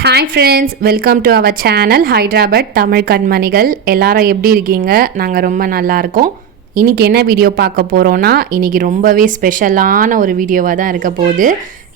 Hi friends welcome to our channel Hyderabad Tamil கண்மணிகள் எல்லாரும் எப்படி இருக்கீங்க? நாங்கள் ரொம்ப நல்லா இருக்கோம். இன்றைக்கி என்ன வீடியோ பார்க்க போகிறோன்னா இன்றைக்கி ரொம்பவே ஸ்பெஷலான ஒரு வீடியோவாக தான் இருக்க போகுது.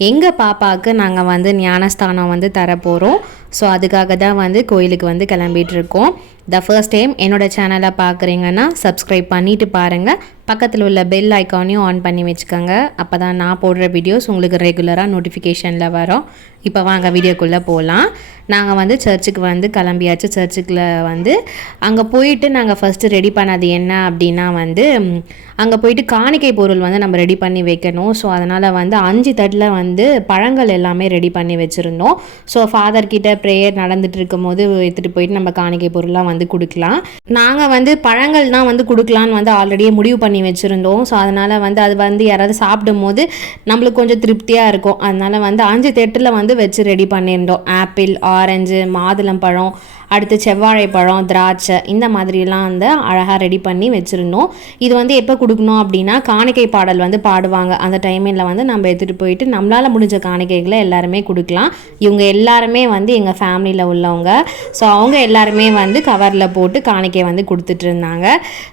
எங்கள் பாப்பாவுக்கு நாங்கள் வந்து ஞானஸ்தானம் வந்து தரப்போகிறோம் ஸோ அதுக்காக தான் வந்து கோயிலுக்கு வந்து கிளம்பிகிட்ருக்கோம் த ஃபர்ஸ்ட் டைம் என்னோட சேனலை பார்க்குறீங்கன்னா சப்ஸ்கிரைப் பண்ணிவிட்டு பாருங்கள் பக்கத்தில் உள்ள பெல் ஐக்கானையும் ஆன் பண்ணி வச்சுக்கோங்க. அப்போ தான் நான் போடுற வீடியோஸ் உங்களுக்கு ரெகுலராக நோட்டிஃபிகேஷனில் வரும். இப்போ வாங்க வீடியோக்குள்ளே போகலாம் நாங்கள் வந்து சர்ச்சுக்கு வந்து கிளம்பியாச்சு. சர்ச்சுக்குள்ள வந்து அங்கே போயிட்டு நாங்கள் ஃபஸ்ட்டு ரெடி பண்ணது என்ன அப்படின்னா வந்து அங்கே போயிட்டு காணிக்கை பொருள் வந்து நம்ம ரெடி பண்ணி வைக்கணும். ஸோ அதனால் வந்து அஞ்சு தட்டில் வந்து பழங்கள் எல்லாமே ரெடி பண்ணி வச்சுருந்தோம். ஸோ ஃபாதர்கிட்ட ப்ரேயர் நடந்துட்டு இருக்கும் போது எடுத்துகிட்டு போயிட்டு நம்ம காணிக்கை பொருள்லாம் வந்து கொடுக்கலாம். நாங்கள் வந்து பழங்கள் தான் வந்து கொடுக்கலான்னு வந்து ஆல்ரெடியே முடிவு பண்ணி வச்சுருந்தோம். ஸோ அதனால் வந்து அது வந்து யாராவது சாப்பிடும் போது நம்மளுக்கு கொஞ்சம் திருப்தியாக இருக்கும். அதனால் வந்து அஞ்சு தட்டில் வந்து வச்சு ரெடி பண்ணியிருந்தோம். ஆப்பிள் ஆரஞ்சு மாதுளம்பழம் அடுத்து செவ்வாழைப்பழம் திராட்சை இந்த மாதிரிலாம் வந்து அழகாக ரெடி பண்ணி வச்சுருந்தோம். இது வந்து எப்போ கொடுக்கணும் அப்படின்னா காணிக்கை பாடல் வந்து பாடுவாங்க. அந்த டைமில் வந்து நம்ம எடுத்துகிட்டு போயிட்டு நம்மளால் முடிஞ்ச காணிக்கைகளை எல்லாருமே கொடுக்கலாம். இவங்க எல்லாருமே வந்து எங்கள் ஃபேமிலியில் உள்ளவங்க. ஸோ அவங்க எல்லாருமே வந்து கவரில் போட்டு காணிக்கை வந்து கொடுத்துட்டு இருந்தாங்க.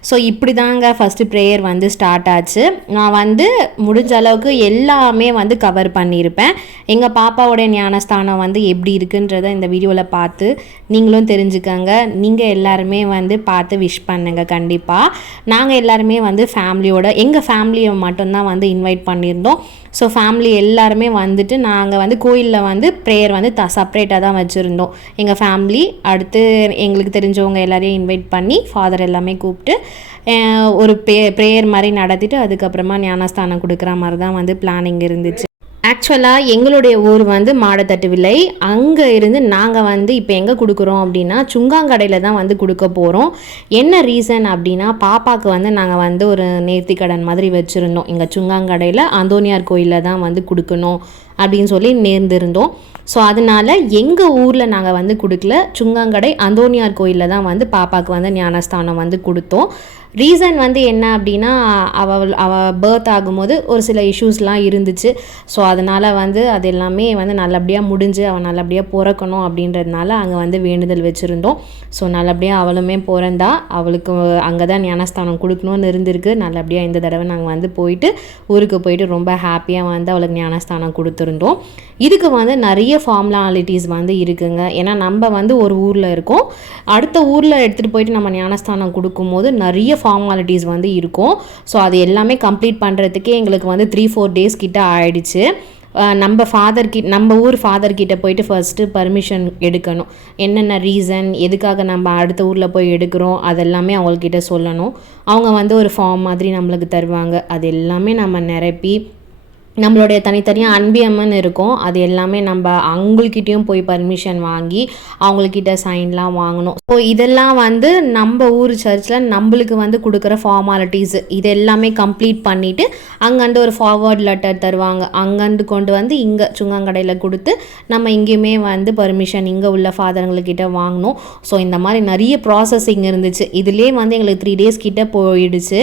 ஸோ இப்படி தாங்க ஃபஸ்ட்டு ப்ரேயர் வந்து ஸ்டார்ட் ஆச்சு. நான் வந்து முடிஞ்ச அளவுக்கு எல்லாமே வந்து கவர் பண்ணியிருப்பேன். எங்கள் பாப்பாவோடைய ஞானஸ்தானம் வந்து எப்படி இருக்குன்றதை இந்த வீடியோவில் பார்த்து நீங்களும் தெரிஞ்சுக்கங்க. நீங்கள் எல்லாருமே வந்து பார்த்து விஷ் பண்ணுங்க கண்டிப்பாக நாங்கள் எல்லாருமே வந்து ஃபேமிலியோட எங்கள் ஃபேமிலியை மட்டும்தான் வந்து இன்வைட் பண்ணியிருந்தோம். ஸோ ஃபேமிலி எல்லாருமே வந்துட்டு நாங்கள் வந்து கோயிலில் வந்து ப்ரேயர் வந்து த செப்ரேட்டாக தான் வச்சுருந்தோம். எங்கள் ஃபேமிலி அடுத்து எங்களுக்கு தெரிஞ்சவங்க எல்லாரையும் இன்வைட் பண்ணி ஃபாதர் எல்லாமே கூப்பிட்டு ஒரு ப்ரே ப்ரேயர் மாதிரி நடத்திட்டு அதுக்கப்புறமா ஞானஸ்தானம் கொடுக்குற மாதிரி தான் வந்து பிளானிங் இருந்துச்சு. ஆக்சுவலாக எங்களுடைய ஊர் வந்து மாடத்தட்டு விலை அங்கே இருந்து நாங்கள் வந்து இப்போ எங்கே கொடுக்குறோம் அப்படின்னா சுங்காங்கடையில் தான் வந்து கொடுக்க போகிறோம் என்ன ரீசன் அப்படின்னா பாப்பாவுக்கு வந்து நாங்கள் வந்து ஒரு நேர்த்திக்கடன் மாதிரி வச்சுருந்தோம். எங்கள் சுங்காங்கடையில் அந்தோனியார் கோயிலில் தான் வந்து கொடுக்கணும் அப்படின்னு சொல்லி நேர்ந்திருந்தோம். ஸோ அதனால எங்கள் ஊரில் நாங்கள் வந்து கொடுக்கல. சுங்காங்கடை அந்தோனியார் கோயிலில் தான் வந்து பாப்பாவுக்கு வந்து ஞானஸ்தானம் வந்து கொடுத்தோம். ரீசன் வந்து என்ன அப்படின்னா அவள் அவள் பேர்த் ஆகும்போது ஒரு சில இஷ்யூஸ்லாம் இருந்துச்சு. ஸோ அதனால் வந்து அது எல்லாமே வந்து நல்லபடியாக முடிஞ்சு அவள் நல்லபடியாக பிறக்கணும் அப்படின்றதுனால அங்கே வந்து வேண்டுதல் வச்சுருந்தோம். ஸோ நல்லபடியாக அவளுமே பிறந்தா அவளுக்கு அங்கே தான் ஞானஸ்தானம் கொடுக்கணும்னு இருந்திருக்கு. நல்லபடியாக இந்த தடவை நாங்கள் வந்து போயிட்டு ஊருக்கு போயிட்டு ரொம்ப ஹாப்பியாக வந்து அவளுக்கு ஞானஸ்தானம் கொடுத்துருந்தோம். இதுக்கு வந்து நிறைய ஃபார்மாலிட்டிஸ் வந்து இருக்குங்க. ஏன்னா நம்ம வந்து ஒரு ஊரில் இருக்கோம். அடுத்த ஊரில் எடுத்துகிட்டு போயிட்டு நம்ம ஞானஸ்தானம் கொடுக்கும்போது நிறைய ஃபார்மாலிட்டிஸ் வந்து இருக்கும். ஸோ அது எல்லாமே கம்ப்ளீட் பண்ணுறதுக்கே எங்களுக்கு வந்து த்ரீ ஃபோர் டேஸ் கிட்ட ஆயிடுச்சு. நம்ம ஃபாதர் கிட் நம்ம ஊர் ஃபாதர் கிட்ட போயிட்டு ஃபர்ஸ்ட்டு பர்மிஷன் எடுக்கணும். என்னென்ன ரீசன் எதுக்காக நம்ம அடுத்த ஊரில் போய் எடுக்கிறோம் அதெல்லாமே அவங்கக்கிட்ட சொல்லணும். அவங்க வந்து ஒரு ஃபார்ம் மாதிரி நம்மளுக்கு தருவாங்க. அது எல்லாமே நம்ம நிரப்பி நம்மளுடைய தனித்தனியாக அன்பியம்மன் இருக்கும். அது எல்லாமே நம்ம அவங்கக்கிட்டேயும் போய் பர்மிஷன் வாங்கி அவங்கக்கிட்ட சைன்லாம் வாங்கணும். ஸோ இதெல்லாம் வந்து நம்ம ஊர் சர்ச்சில் நம்மளுக்கு வந்து கொடுக்குற ஃபார்மாலிட்டிஸ் இது எல்லாமே கம்ப்ளீட் பண்ணிவிட்டு அங்கேருந்து ஒரு ஃபார்வர்ட் லெட்டர் தருவாங்க. அங்கேருந்து கொண்டு வந்து இங்கே சுங்கங்கடையில் கொடுத்து நம்ம இங்கேயுமே வந்து பர்மிஷன் இங்கே உள்ள ஃபாதருங்கக்கிட்ட வாங்கணும். ஸோ இந்த மாதிரி நிறைய ப்ராசஸிங் இருந்துச்சு. இதுலேயே வந்து எங்களுக்கு த்ரீ டேஸ் கிட்டே போயிடுச்சு.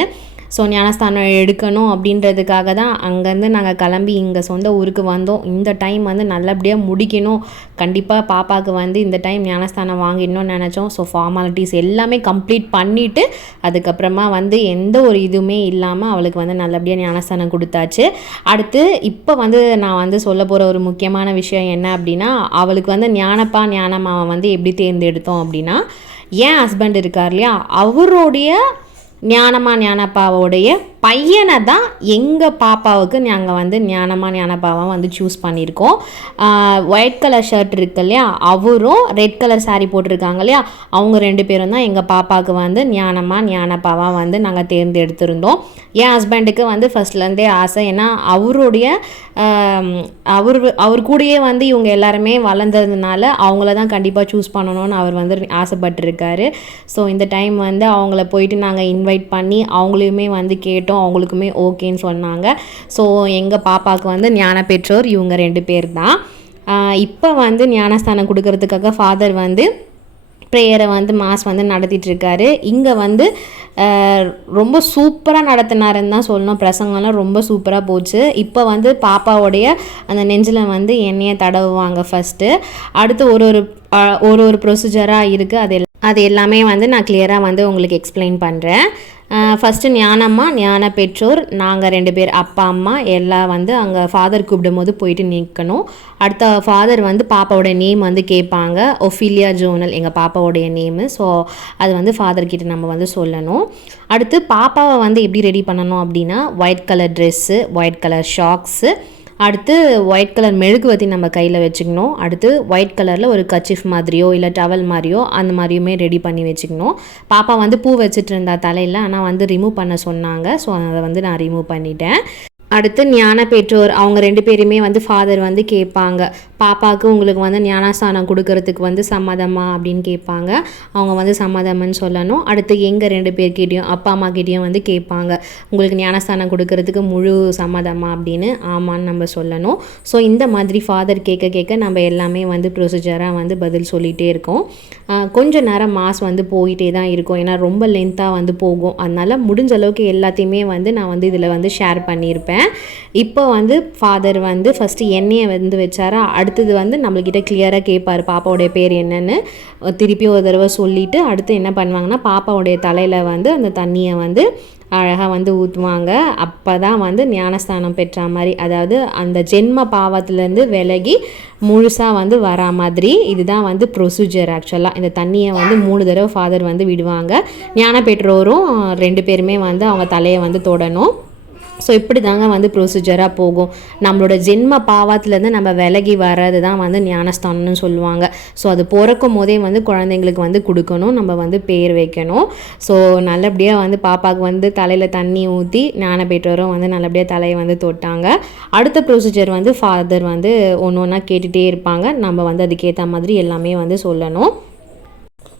ஸோ ஞானஸ்தானம் எடுக்கணும் அப்படின்றதுக்காக தான் அங்கேருந்து நாங்கள் கிளம்பி இங்கே சொந்த ஊருக்கு வந்தோம். இந்த டைம் வந்து நல்லபடியாக முடிக்கணும். கண்டிப்பாக பாப்பாவுக்கு வந்து இந்த டைம் ஞானஸ்தானம் வாங்கிடணும்னு நினச்சோம். ஸோ ஃபார்மாலிட்டிஸ் எல்லாமே கம்ப்ளீட் பண்ணிவிட்டு அதுக்கப்புறமா வந்து எந்த ஒரு இதுவுமே இல்லாமல் அவளுக்கு வந்து நல்லபடியாக ஞானஸ்தானம் கொடுத்தாச்சு. அடுத்து இப்போ வந்து நான் வந்து சொல்ல போகிற ஒரு முக்கியமான விஷயம் என்ன அப்படின்னா அவளுக்கு வந்து ஞானப்பா ஞானமாவை வந்து எப்படி தேர்ந்தெடுத்தோம் அப்படின்னா என் ஹஸ்பண்ட் இருக்கார் இல்லையா? அவருடைய ஞானமா ஞானப்பாவோடைய பையனை தான் எங்கள் பாப்பாவுக்கு நாங்கள் வந்து ஞானமா ஞானப்பாவை வந்து சூஸ் பண்ணியிருக்கோம். ஒயிட் கலர் ஷர்ட் இருக்கு இல்லையா? அவரும் ரெட் கலர் சாரீ போட்டிருக்காங்க இல்லையா? அவங்க ரெண்டு பேரும் தான் எங்கள் பாப்பாவுக்கு வந்து ஞானமா ஞானப்பாவாக வந்து நாங்கள் தேர்ந்தெடுத்திருந்தோம். என் ஹஸ்பண்டுக்கு வந்து ஃபர்ஸ்ட்லேருந்தே ஆசை. ஏன்னா அவருடைய அவர் அவர் கூடயே வந்து இவங்க எல்லாருமே வளர்ந்ததுனால அவங்கள தான் கண்டிப்பாக சூஸ் பண்ணணும்னு அவர் வந்து ஆசைப்பட்டிருக்காரு. ஸோ இந்த டைம் வந்து அவங்கள போயிட்டு நாங்கள் இன்வைட் பண்ணி அவங்களையுமே வந்து கேட்டோம் அவங்களுக்குமே ஓகேன்னு சொன்னாங்க. ஸோ எங்கள் பாப்பாவுக்கு வந்து ஞான பெற்றோர் இவங்க ரெண்டு பேர் தான் இப்போ வந்து ஞானஸ்தானம் கொடுக்கறதுக்காக ஃபாதர் வந்து ப்ரேயரை வந்து மாஸ் வந்து நடத்திட்டுருக்காரு. இங்கே வந்து ரொம்ப சூப்பராக நடத்தினாருன்னு தான் சொல்லணும். பிரசங்கம்லாம் ரொம்ப சூப்பராக போச்சு. இப்போ வந்து பாப்பாவுடைய அந்த நெஞ்சில் வந்து எண்ணெயை தடவுவாங்க ஃபஸ்ட்டு அடுத்து ஒரு ஒரு ஒரு ஒரு ப்ரொசீஜராக இருக்குது அது அது எல்லாமே வந்து நான் கிளியராக வந்து உங்களுக்கு எக்ஸ்பிளைன் பண்ணுறேன் ஃபஸ்ட்டு ஞானம்மா ஞான பெற்றோர் நாங்கள் ரெண்டு பேர் அப்பா அம்மா எல்லாம் வந்து அங்கே ஃபாதர் கூப்பிடும் போது போயிட்டு நிற்கணும் அடுத்த ஃபாதர் வந்து பாப்பாவோட நேம் வந்து கேட்பாங்க. ஒஃபிலியா ஜோனல் எங்கள் பாப்பாவோடைய நேமு ஸோ அது வந்து ஃபாதர்கிட்ட நம்ம வந்து சொல்லணும். அடுத்து பாப்பாவை வந்து எப்படி ரெடி பண்ணணும் அப்படின்னா white colour dress white colour socks அடுத்து ஒயிட் கலர் மெழுகுவத்தி நம்ம கையில் வச்சுக்கணும். அடுத்து ஒயிட் கலரில் ஒரு கச்சிஃப் மாதிரியோ இல்லை டவல் மாதிரியோ அந்த மாதிரியுமே ரெடி பண்ணி வச்சுக்கணும். பாப்பா வந்து பூ வச்சுட்டு இருந்தா தலையில் ஆனால் வந்து ரிமூவ் பண்ண சொன்னாங்க. ஸோ அதை வந்து நான் ரிமூவ் பண்ணிட்டேன். அடுத்து ஞான பெற்றோர் அவங்க ரெண்டு பேருமே வந்து ஃபாதர் வந்து கேட்பாங்க. பாப்பாவுக்கு உங்களுக்கு வந்து ஞானஸ்தானம் கொடுக்கறதுக்கு வந்து சம்மதமா அப்படின்னு கேட்பாங்க. அவங்க வந்து சம்மதம்னு சொல்லணும். அடுத்து எங்கள் ரெண்டு பேர்கிட்டையும் அப்பா அம்மா கிட்டேயும் வந்து கேட்பாங்க. உங்களுக்கு ஞானஸ்தானம் கொடுக்கறதுக்கு முழு சம்மதமா அப்படின்னு ஆமான்னு நம்ம சொல்லணும். ஸோ இந்த மாதிரி ஃபாதர் கேட்க கேட்க நம்ம எல்லாமே வந்து ப்ரொசீஜராக வந்து பதில் சொல்லிகிட்டே இருக்கோம். கொஞ்ச நேரம் மாஸ் வந்து போயிட்டே தான் இருக்கும். ஏன்னா ரொம்ப லென்த்தாக வந்து போகும். அதனால் முடிஞ்ச அளவுக்கு எல்லாத்தையுமே வந்து நான் வந்து இதில் வந்து ஷேர் பண்ணியிருப்பேன். இப்போ வந்து ஃபாதர் வந்து ஃபஸ்ட்டு எண்ணெயை வந்து வச்சாரா? அடுத்தது வந்து நம்மள்கிட்ட கிளியராக கேட்பார் பாப்பாவுடைய பேர் என்னன்னு? திருப்பி ஒரு தடவை சொல்லிவிட்டு அடுத்து என்ன பண்ணுவாங்கன்னா பாப்பாவுடைய தலையில் வந்து அந்த தண்ணியை வந்து அழகாக வந்து ஊற்றுவாங்க அப்போ தான் வந்து ஞானஸ்தானம் பெற்ற மாதிரி அதாவது அந்த ஜென்ம பாவத்துலேருந்து விலகி முழுசாக வந்து வரா மாதிரி. இதுதான் வந்து ப்ரொசீஜர் ஆக்சுவலாக இந்த தண்ணியை வந்து மூணு தடவை ஃபாதர் வந்து விடுவாங்க. ஞான பெற்றோரும் ரெண்டு பேருமே வந்து அவங்க தலையை வந்து தொடணும். ஸோ இப்படி தாங்க வந்து ப்ரொசீஜராக போகும். நம்மளோட ஜென்ம பாவத்துலேருந்து நம்ம விலகி வர்றது தான் வந்து ஞானஸ்தானம்னு சொல்லுவாங்க. ஸோ அது பிறக்கும் போதே வந்து குழந்தைங்களுக்கு வந்து கொடுக்கணும். நம்ம வந்து பேர் வைக்கணும். ஸோ நல்லபடியாக வந்து பாப்பாவுக்கு வந்து தலையில் தண்ணி ஊற்றி ஞான பெற்றோரும் வந்து நல்லபடியாக தலையை வந்து தொட்டாங்க. அடுத்த ப்ரொசீஜர் வந்து ஃபாதர் வந்து ஒன்று ஒன்றா கேட்டுகிட்டே இருப்பாங்க. நம்ம வந்து அதுக்கேற்ற மாதிரி எல்லாமே வந்து சொல்லணும்.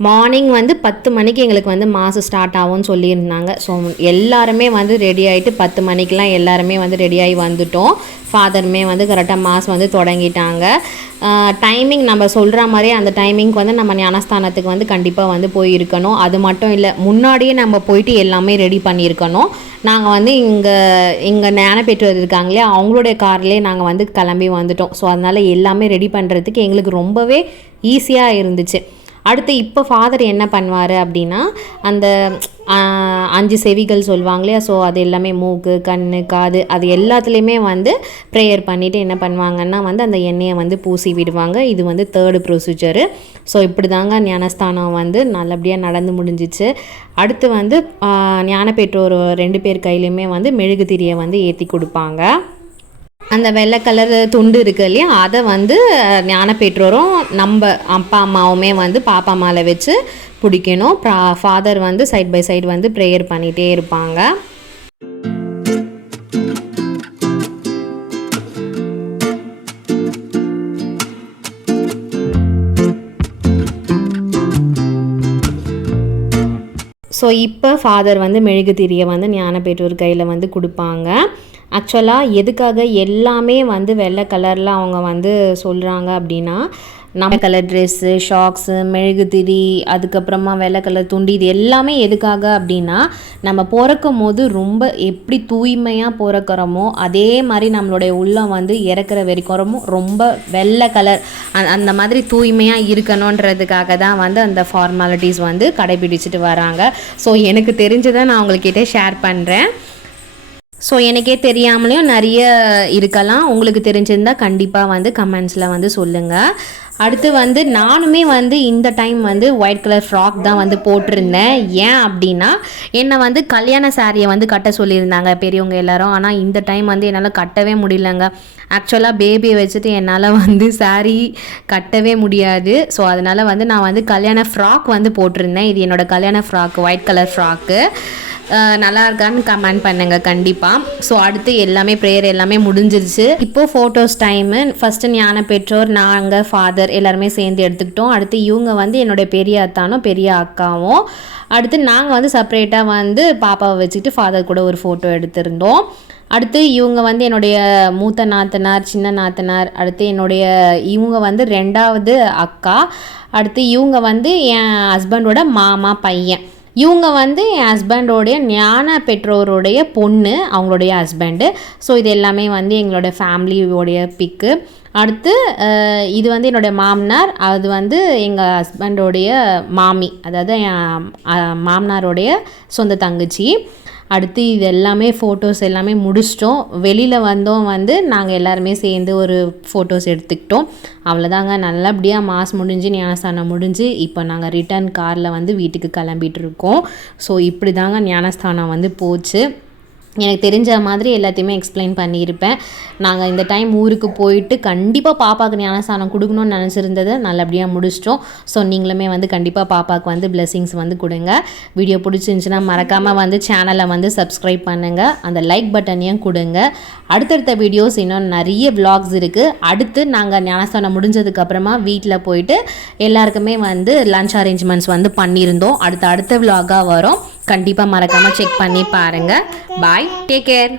மார்னிங் வந்து பத்து மணிக்கு எங்களுக்கு வந்து மாதம் ஸ்டார்ட் ஆகும்னு சொல்லியிருந்தாங்க. ஸோ எல்லாருமே வந்து ரெடி ஆகிட்டு பத்து மணிக்கெலாம் எல்லாருமே வந்து ரெடியாகி வந்துட்டோம். ஃபாதருமே வந்து கரெக்டாக மாஸ் வந்து தொடங்கிட்டாங்க. டைமிங் நம்ம சொல்கிற மாதிரியே அந்த டைமிங்க்கு வந்து நம்ம ஞானஸ்தானத்துக்கு வந்து கண்டிப்பாக வந்து போயிருக்கணும். அது மட்டும் இல்லை முன்னாடியே நம்ம போயிட்டு எல்லாமே ரெடி பண்ணியிருக்கணும். நாங்கள் வந்து இங்கே இங்கே ஞான பெற்றோர் இருக்காங்களே அவங்களுடைய கார்லேயே நாங்கள் வந்து கிளம்பி வந்துட்டோம். ஸோ அதனால் எல்லாமே ரெடி பண்ணுறதுக்கு எங்களுக்கு ரொம்பவே ஈஸியாக இருந்துச்சு. அடுத்து இப்போ ஃபாதர் என்ன பண்ணுவார் அப்படின்னா அந்த அஞ்சு செவிகள் சொல்லுவாங்க இல்லையா? ஸோ அது எல்லாமே மூக்கு கண் காது அது எல்லாத்துலேயுமே வந்து ப்ரேயர் பண்ணிவிட்டு என்ன பண்ணுவாங்கன்னா வந்து அந்த எண்ணெயை வந்து பூசி விடுவாங்க. இது வந்து தேர்டு ப்ரொசீஜரு ஸோ இப்படி தாங்க ஞானஸ்தானம் வந்து நல்லபடியாக நடந்து முடிஞ்சிச்சு. அடுத்து வந்து ஞான பெற்றோர் ரெண்டு பேர் கையிலையுமே வந்து மெழுகுதிரியை வந்து ஏற்றி கொடுப்பாங்க. அந்த வெள்ளை கலர் துண்டு இருக்கு இல்லையா? அதை வந்து ஞான பெற்றோரும் நம்ம அப்பா அம்மாவுமே வந்து பாப்பா அம்மாவில் வச்சு பிடிக்கணும். ஃபாதர் வந்து சைட் பை சைடு வந்து ப்ரேயர் பண்ணிகிட்டே இருப்பாங்க. ஸோ இப்போ ஃபாதர் வந்து மெழுகு திரியை வந்து ஞான பெற்றோர் கையில் வந்து கொடுப்பாங்க. ஆக்சுவலாக எதுக்காக எல்லாமே வந்து வெள்ளை கலரில் அவங்க வந்து சொல்கிறாங்க அப்படின்னா நம்ம கலர் ட்ரெஸ்ஸு ஷாக்ஸு மெழுகுதிரி அதுக்கப்புறமா வெள்ளை கலர் துண்டு இது எல்லாமே எதுக்காக அப்படின்னா நம்ம பிறக்கும் போது ரொம்ப எப்படி தூய்மையாக பிறக்கிறோமோ அதே மாதிரி நம்மளுடைய உள்ளம் வந்து இறக்குற வரைக்கும் ரொம்ப ரொம்ப வெள்ளை கலர் அந்த மாதிரி தூய்மையாக இருக்கணுன்றதுக்காக தான் வந்து அந்த ஃபார்மாலிட்டிஸ் வந்து கடைபிடிச்சிட்டு வராங்க. ஸோ எனக்கு தெரிஞ்சதை நான் உங்கள்கிட்ட ஷேர் பண்ணுறேன் ஸோ எனக்கே தெரியாமலேயும் நிறைய இருக்கலாம். உங்களுக்கு தெரிஞ்சிருந்தால் கண்டிப்பாக வந்து கமெண்ட்ஸில் வந்து சொல்லுங்கள் அடுத்து வந்து நானுமே வந்து இந்த டைம் வந்து ஒயிட் கலர் ஃப்ராக் தான் வந்து போட்டிருந்தேன். ஏன் அப்படின்னா என்னை வந்து கல்யாண சாரியை வந்து கட்ட சொல்லியிருந்தாங்க பெரியவங்க எல்லாரும். ஆனால் இந்த டைம் வந்து என்னால் கட்டவே முடியலங்க. ஆக்சுவலாக பேபியை வச்சுட்டு என்னால் வந்து saree கட்டவே முடியாது. ஸோ அதனால் வந்து நான் வந்து கல்யாண ஃப்ராக் வந்து போட்டிருந்தேன். இது என்னோடய கல்யாண ஃப்ராக் ஒயிட் கலர் ஃப்ராக்கு நல்லா இருக்கான்னு கமெண்ட் பண்ணுங்க கண்டிப்பாக ஸோ அடுத்து எல்லாமே ப்ரேயர் எல்லாமே முடிஞ்சிருச்சு. இப்போ ஃபோட்டோஸ் டைமு ஃபஸ்ட்டு ஞான பெற்றோர் நாங்கள் ஃபாதர் எல்லாருமே சேர்ந்து எடுத்துக்கிட்டோம். அடுத்து இவங்க வந்து என்னுடைய பெரிய அத்தானும் பெரிய அக்காவும். அடுத்து நாங்கள் வந்து செப்பரேட்டாக வந்து பாப்பாவை வச்சுக்கிட்டு ஃபாதர் கூட ஒரு ஃபோட்டோ எடுத்திருந்தோம். அடுத்து இவங்க வந்து என்னுடைய மூத்த நாத்தனார் சின்ன நாத்தனார். அடுத்து என்னுடைய இவங்க வந்து ரெண்டாவது அக்கா. அடுத்து இவங்க வந்து என் ஹஸ்பண்டோட மாமா பையன். இவங்க வந்து என் ஹஸ்பண்டோடைய ஞான பெற்றோருடைய பொண்ணு அவங்களுடைய ஹஸ்பண்டு ஸோ இது எல்லாமே வந்து எங்களோட ஃபேமிலியோடைய பிக்கு அடுத்து இது வந்து என்னுடைய மாமனார் அது வந்து எங்கள் ஹஸ்பண்டோடைய மாமி அதாவது என் மாமனாரோடைய மாமனாருடைய சொந்த தங்கச்சி. அடுத்து இது எல்லாமே ஃபோட்டோஸ் எல்லாமே முடிச்சிட்டோம். வெளியில் வந்தோம் வந்து நாங்கள் எல்லாருமே சேர்ந்து ஒரு ஃபோட்டோஸ் எடுத்துக்கிட்டோம். அவ்வளோதாங்க நல்லபடியாக மாஸ் முடிஞ்சு ஞானஸ்தானம் முடிஞ்சு இப்போ நாங்கள் ரிட்டர்ன் காரில் வந்து வீட்டுக்கு கிளம்பிட்டு இருக்கோம். ஸோ இப்படி தாங்க ஞானஸ்தானம் வந்து போச்சு. எனக்கு தெரிஞ்ச மாதிரி எல்லாத்தையுமே எக்ஸ்பிளைன் பண்ணியிருப்பேன். நாங்கள் இந்த டைம் ஊருக்கு போயிட்டு கண்டிப்பாக பாப்பாவுக்கு ஞானஸ்தானம் கொடுக்கணும்னு நினச்சிருந்ததை நல்லபடியாக முடிச்சிட்டோம். ஸோ நீங்களுமே வந்து கண்டிப்பாக பாப்பாவுக்கு வந்து blessings வந்து கொடுங்க. வீடியோ பிடிச்சிருந்துச்சுன்னா மறக்காமல் வந்து சேனலை வந்து சப்ஸ்கிரைப் பண்ணுங்கள் அந்த லைக் பட்டனையும் கொடுங்க. அடுத்தடுத்த வீடியோஸ் இன்னும் நிறைய vlogs இருக்குது அடுத்து நாங்கள் ஞானஸ்தானம் முடிஞ்சதுக்கப்புறமா வீட்டில் போயிட்டு எல்லாருக்குமே வந்து லன்ச் அரேஞ்ச்மெண்ட்ஸ் வந்து பண்ணியிருந்தோம். அடுத்த அடுத்த vlog-ஆ வரும். கண்டிப்பாக மறக்காமல் செக் பண்ணி பாருங்கள் பாய் டேக் கேர்